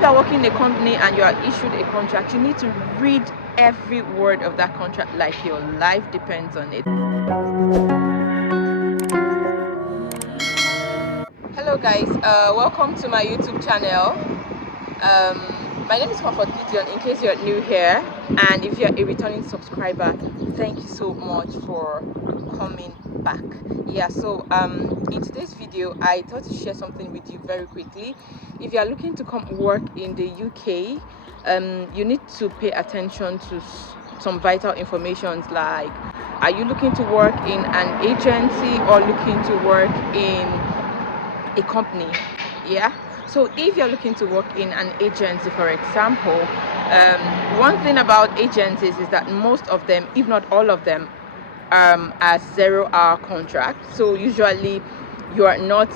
if you're working in a company and you are issued a contract, you need to read every word of that contract like your life depends on it. Hello guys, welcome to my YouTube channel. My name is Comfort Gideon, in case you're new here, and if you're a returning subscriber, thank you so much for coming back. In today's video I thought to share something with you very quickly. If you are looking to come work in the UK, you need to pay attention to some vital information, like, are you looking to work in an agency or looking to work in a company? So if you're looking to work in an agency, for example, one thing about agencies is that most of them, if not all of them, are 0-hour contracts. So usually you are not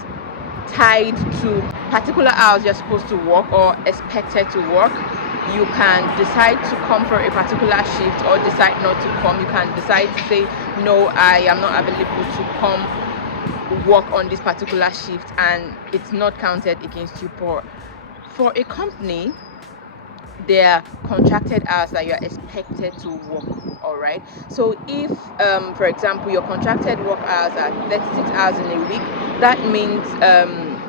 tied to particular hours you're supposed to work or expected to work. You can decide to come for a particular shift or decide not to come. You can decide to say, no, I am not available to come work on this particular shift, and it's not counted against you. For a company, there are contracted hours that you're expected to work. All right, so if for example your contracted work hours are 36 hours in a week, that means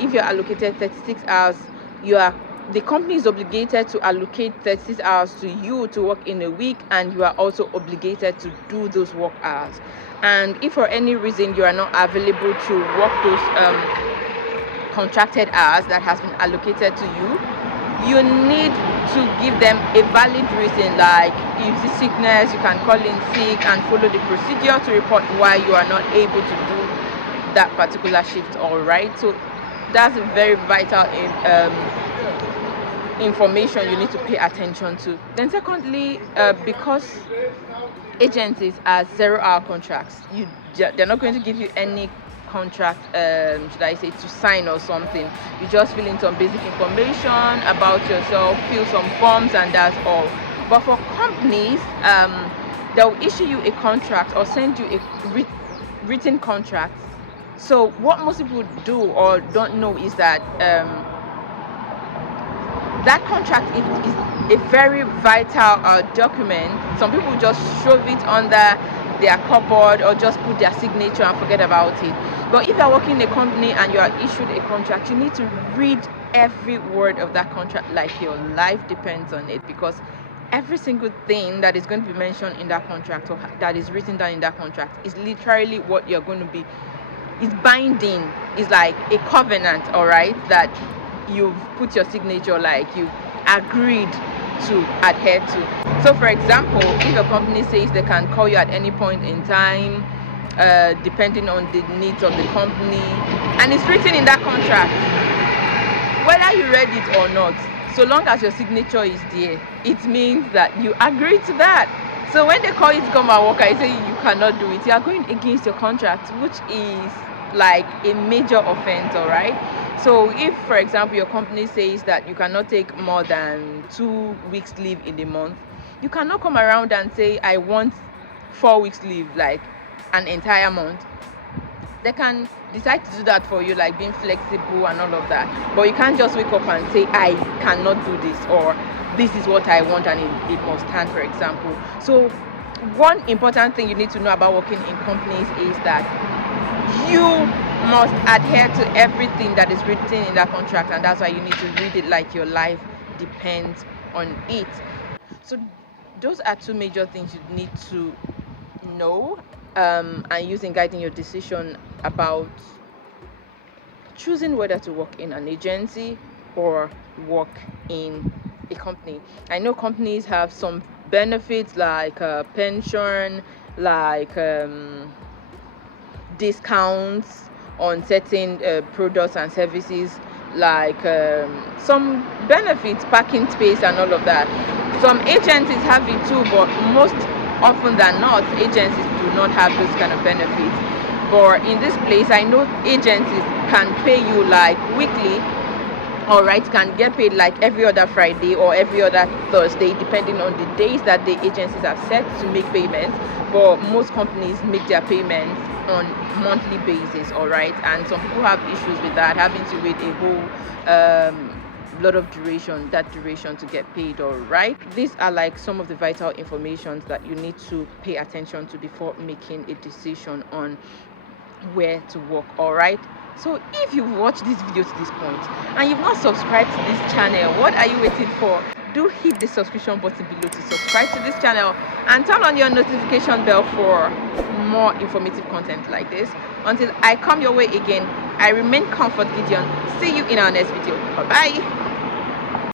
if you're allocated 36 hours, the company is obligated to allocate 36 hours to you to work in a week, and you are also obligated to do those work hours. And if for any reason you are not available to work those contracted hours that has been allocated to you, you need to give them a valid reason, like if it's sickness, you can call in sick and follow the procedure to report why you are not able to do that particular shift. All right, so that's a very vital information you need to pay attention to. Then secondly, because agencies are 0-hour contracts, they're not going to give you any contract, should I say, to sign or something. You just fill in some basic information about yourself, fill some forms, and that's all. But for companies, they'll issue you a contract or send you a written contract. So what most people do or don't know is that that contract is a very vital document. Some people just shove it under their cupboard or just put their signature and forget about it. But if you're working in a company and you are issued a contract, you need to read every word of that contract like your life depends on it, because every single thing that is going to be mentioned in that contract or that is written down in that contract is literally what you're going to be, is binding, is like a covenant, all right, that you've put your signature, like you agreed to adhere to. So for example, if your company says they can call you at any point in time, depending on the needs of the company, and it's written in that contract, whether you read it or not, so long as your signature is there, it means that you agree to that. So when they call you to come and work, I say you cannot do it, you are going against your contract, which is like a major offense. All right, so if for example your company says that you cannot take more than 2 weeks leave in the month, you cannot come around and say I want 4 weeks leave, like an entire month. They can decide to do that for you, like being flexible and all of that, but you can't just wake up and say I cannot do this, or this is what I want and it must stand, for example. So one important thing you need to know about working in companies is that you must adhere to everything that is written in that contract, and that's why you need to read it like your life depends on it. So those are two major things you need to know and use in guiding your decision about choosing whether to work in an agency or work in a company. I know companies have some benefits like pension, like discounts on certain products and services, like some benefits, parking space and all of that. Some agencies have it too, but most often than not, agencies do not have those kind of benefits. But in this place, I know agencies can pay you like weekly, all right, can get paid like every other Friday or every other Thursday, depending on the days that the agencies have set to make payments. But most companies make their payments on monthly basis, all right, and some people have issues with that, having to wait a whole lot of duration, that duration to get paid. All right, these are like some of the vital information that you need to pay attention to before making a decision on where to work. All right, so if you've watched this video to this point and you've not subscribed to this channel, what are you waiting for? Do hit the subscription button below to subscribe to this channel and turn on your notification bell for more informative content like this. Until I come your way again, I remain Comfort Gideon. See you in our next video. Bye bye.